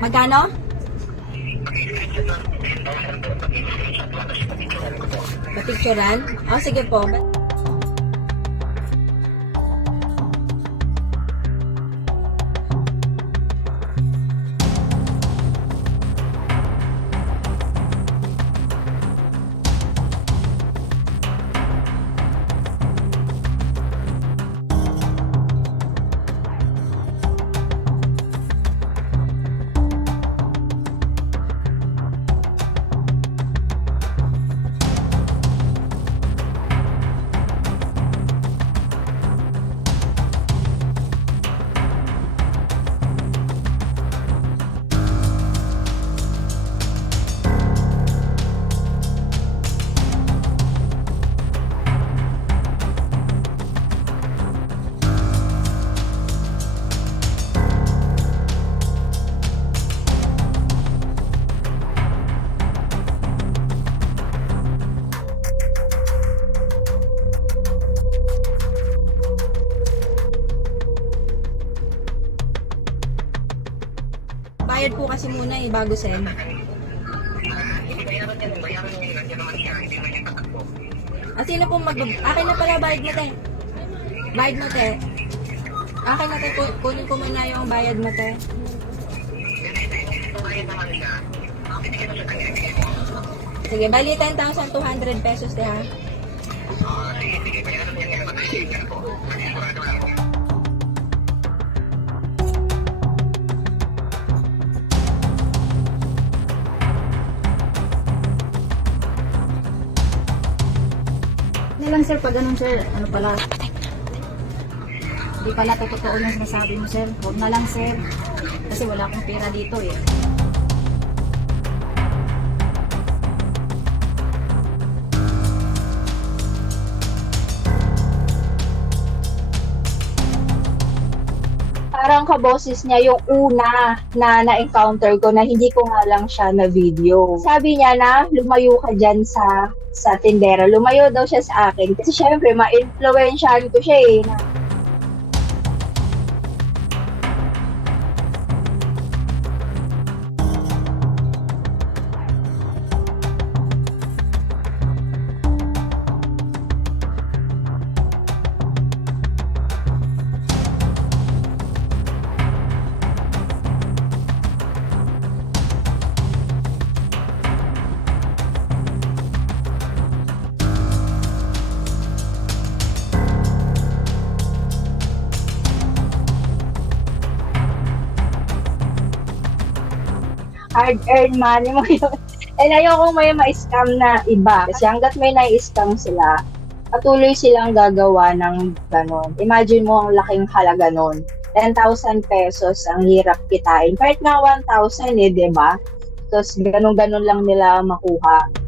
Magkano? Papicturan? Oh, sige po. Bayad po kasi muna bago send. Sino po akin na pala bayad mo, te. Bayad mo, te. Akin na, te. Kunin ko muna yung bayad mo, te. Sige, bali 10,200 pesos, te, ha? Lang sir, pag ganun sir, ano pala, di pala totoo yung sinasabi mo sir. Huwag na lang sir, kasi wala akong pera dito eh. Parang kaboses niya yung una na na-encounter ko na hindi ko nga lang siya na video. Sabi niya na lumayo ka dyan sa tindera. Lumayo daw siya sa akin. Kasi syempre, ma-influensyahan ko siya eh. Hard-earned money mo yun. And ayoko may ma-scam na iba. Kasi hanggat may na-scam sila, patuloy silang gagawa ng ganon. Imagine mo ang laking halaga nun. 10,000 pesos ang hirap kitain. Kahit nga 1,000 eh, di ba? Tapos ganon-ganon lang nila makuha.